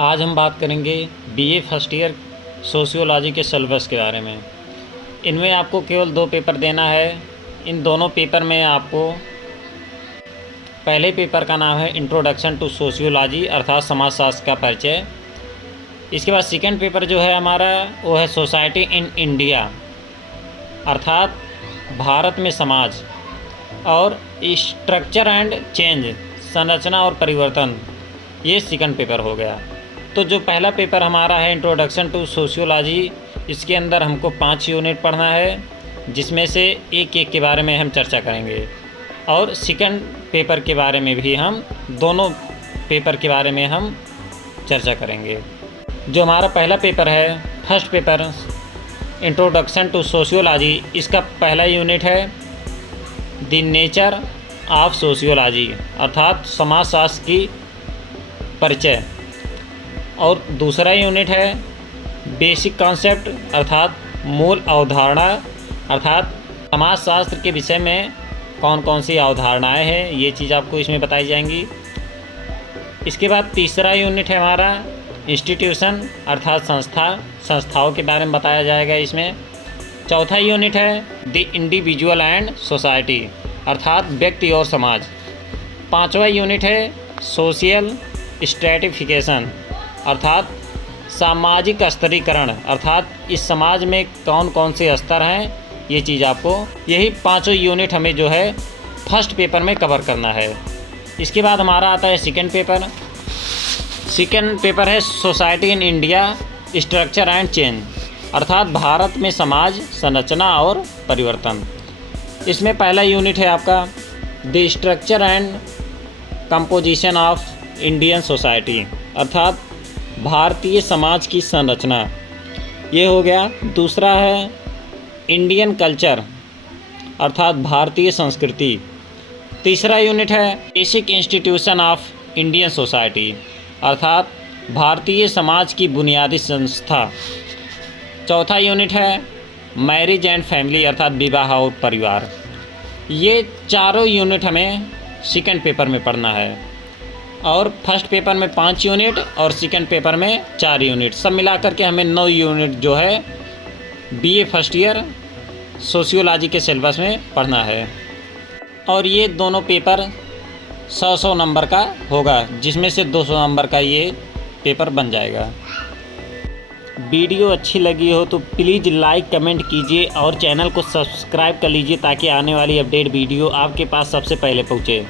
आज हम बात करेंगे बीए फर्स्ट ईयर सोशियोलॉजी के सिलेबस के बारे में। इनमें आपको केवल 2 पेपर देना है। इन दोनों पेपर में आपको पहले पेपर का नाम है इंट्रोडक्शन टू सोशियोलॉजी अर्थात समाजशास्त्र का परिचय। इसके बाद सेकंड पेपर जो है हमारा वो है सोसाइटी इन इंडिया अर्थात भारत में समाज और स्ट्रक्चर एंड चेंज संरचना और परिवर्तन, ये सेकंड पेपर हो गया। तो जो पहला पेपर हमारा है इंट्रोडक्शन टू सोशियोलॉजी, इसके अंदर हमको 5 यूनिट पढ़ना है, जिसमें से एक एक के बारे में हम चर्चा करेंगे और सेकंड पेपर के बारे में भी हम दोनों पेपर के बारे में हम चर्चा करेंगे। जो हमारा पहला पेपर है first paper introduction to sociology, इसका पहला यूनिट है द नेचर ऑफ सोशियोलॉजी अर्थात समाजशास्त्र की परिचय, और दूसरा यूनिट है बेसिक कॉन्सेप्ट अर्थात मूल अवधारणा अर्थात समाजशास्त्र के विषय में कौन कौन सी अवधारणाएं हैं, ये चीज़ आपको इसमें बताई जाएंगी। इसके बाद तीसरा यूनिट है हमारा इंस्टीट्यूशन अर्थात संस्थाओं के बारे में बताया जाएगा इसमें। चौथा यूनिट है द इंडिविजुअल एंड सोसाइटी अर्थात व्यक्ति और समाज। पांचवा यूनिट है सोशल स्ट्रैटिफिकेशन अर्थात सामाजिक स्तरीकरण अर्थात इस समाज में कौन कौन से स्तर हैं, ये चीज़ आपको यही 5 यूनिट हमें जो है फर्स्ट पेपर में कवर करना है। इसके बाद हमारा आता है सेकंड पेपर। सेकंड पेपर है society in India structure and change अर्थात भारत में समाज संरचना और परिवर्तन। इसमें पहला यूनिट है आपका the structure and composition of Indian society अर्थात भारतीय समाज की संरचना, ये हो गया। दूसरा है इंडियन कल्चर अर्थात भारतीय संस्कृति। तीसरा यूनिट है basic institution of Indian society अर्थात भारतीय समाज की बुनियादी संस्था। चौथा यूनिट है मैरिज एंड फैमिली अर्थात विवाह और परिवार। ये चारों यूनिट हमें सेकंड पेपर में पढ़ना है और फर्स्ट पेपर में 5 यूनिट और सेकंड पेपर में 4 यूनिट, सब मिलाकर के हमें 9 यूनिट जो है बीए फर्स्ट ईयर सोशियोलॉजी के सिलेबस में पढ़ना है। और ये दोनों पेपर 100 नंबर का होगा, जिसमें से 200 नंबर का ये पेपर बन जाएगा। वीडियो अच्छी लगी हो तो प्लीज़ लाइक कमेंट कीजिए और चैनल को सब्सक्राइब कर लीजिए ताकि आने वाली अपडेट वीडियो आपके पास सबसे पहले पहुँचे।